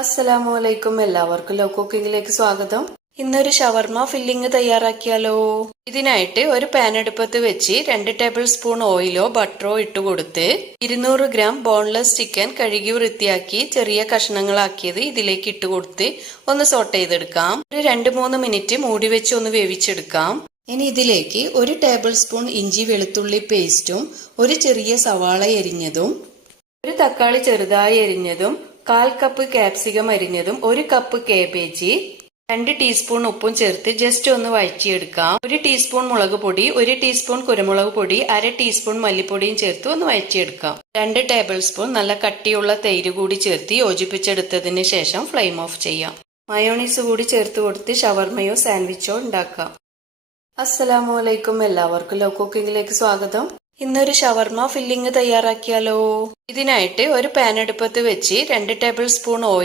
അസ്സലാമലൈക്കും. എല്ലാവർക്കും ലവ് കുക്കിങ്ങിലേക്ക് സ്വാഗതം. ഇന്നൊരു ഷവർമ ഫില്ലിംഗ് തയ്യാറാക്കിയാലോ. ഇതിനായിട്ട് ഒരു പാൻ അടുപ്പത്ത് വെച്ച് 2 ടേബിൾ സ്പൂൺ ഓയിലോ ബട്ടറോ ഇട്ടുകൊടുത്ത് 200 ഗ്രാം ബോൺലെസ് ചിക്കൻ കഴുകി വൃത്തിയാക്കി ചെറിയ കഷ്ണങ്ങളാക്കിയത് ഇതിലേക്ക് ഇട്ടുകൊടുത്ത് ഒന്ന് സോട്ട് ചെയ്തെടുക്കാം. ഒരു 2-3 മിനിറ്റ് മൂടി വെച്ച് ഒന്ന് വേവിച്ചെടുക്കാം. ഇനി ഇതിലേക്ക് 1 ടേബിൾ സ്പൂൺ ഇഞ്ചി വെളുത്തുള്ളി പേസ്റ്റും, ഒരു ചെറിയ സവാള എരിഞ്ഞതും, ഒരു തക്കാളി ചെറുതായി എരിഞ്ഞതും, 1/4 കപ്പ് ക്യാപ്സിക്കം അരിഞ്ഞതും, 1 കപ്പ് കാബേജ്, 2 ടീസ്പൂൺ ഉപ്പും ചേർത്ത് ജസ്റ്റ് ഒന്ന് വഴറ്റിയെടുക്കാം. 1 ടീസ്പൂൺ മുളക് പൊടി, 1 ടീസ്പൂൺ കുരുമുളക് പൊടി, 1/2 ടീസ്പൂൺ മല്ലിപ്പൊടിയും ചേർത്ത് ഒന്ന് വഴറ്റിയെടുക്കാം. 2 ടേബിൾ സ്പൂൺ നല്ല കട്ടിയുള്ള തൈര് കൂടി ചേർത്ത് യോജിപ്പിച്ചെടുത്തതിന് ശേഷം ഫ്ലെയിം ഓഫ് ചെയ്യാം. മയോണീസ് കൂടി ചേർത്ത് കൊടുത്ത് ഷവർമയോ സാൻഡ്വിച്ചോ ഉണ്ടാക്കാം. അസ്സലാമലൈക്കും. എല്ലാവർക്കും ലവ് കുക്കിങ്ങിലേക്ക് സ്വാഗതം. ഇന്നൊരു ഷവർമ ഫില്ലിംഗ് തയ്യാറാക്കിയാലോ. ഇതിനായിട്ട് ഒരു പാൻ അടുപ്പത്ത് വെച്ച് 2 ടേബിൾ സ്പൂൺ ഓയിൽ